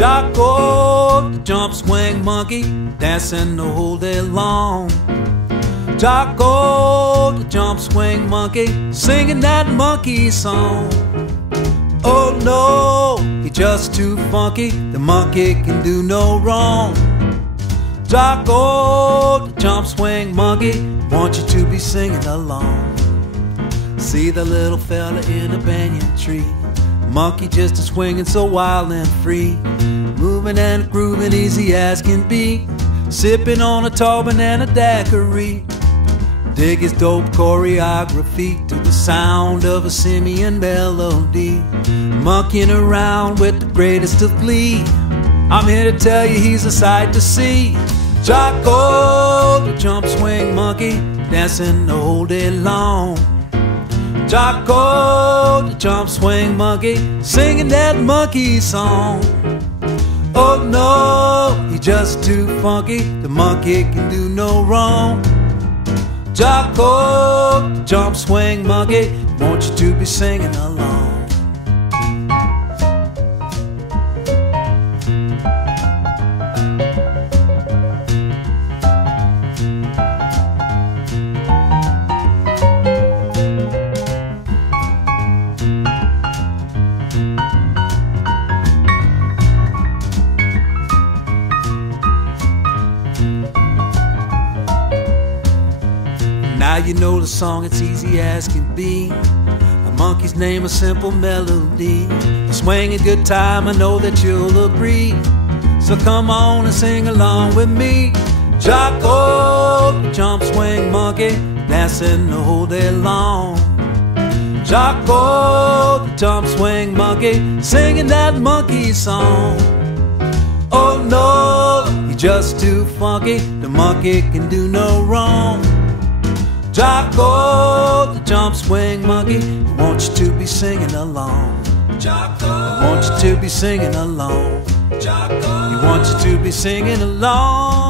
Jaco, the jump swing monkey, dancing the whole day long. Jaco, the jump swing monkey, singing that monkey song. Oh no, he's just too funky, the monkey can do no wrong. Jaco, the jump swing monkey, want you to be singing along. See the little fella in a banyan tree, monkey just a swinging so wild and free, moving and grooving easy as can be, sipping on a tall banana daiquiri. Dig his dope choreography to the sound of a simian melody, monkeying around with the greatest of glee. I'm here to tell you he's a sight to see. Jaco, the jump swing monkey, dancing the whole day long. Jaco, the jump swing monkey, singing that monkey song. Oh no, he's just too funky, the monkey can do no wrong. Jaco, the jump swing monkey, want you to be singing along. Now you know the song, it's easy as can be. A monkey's name, a simple melody, a swinging good time, I know that you'll agree. So come on and sing along with me. Jaco, the jump swing monkey, dancing the whole day long. Jaco, the jump swing monkey, singing that monkey song. Oh no, he's just too funky, the monkey can do no wrong. Jaco, the jump swing monkey, I want you to be singing along. Jaco, I want you to be singing along. Jaco, I want you to be singing along.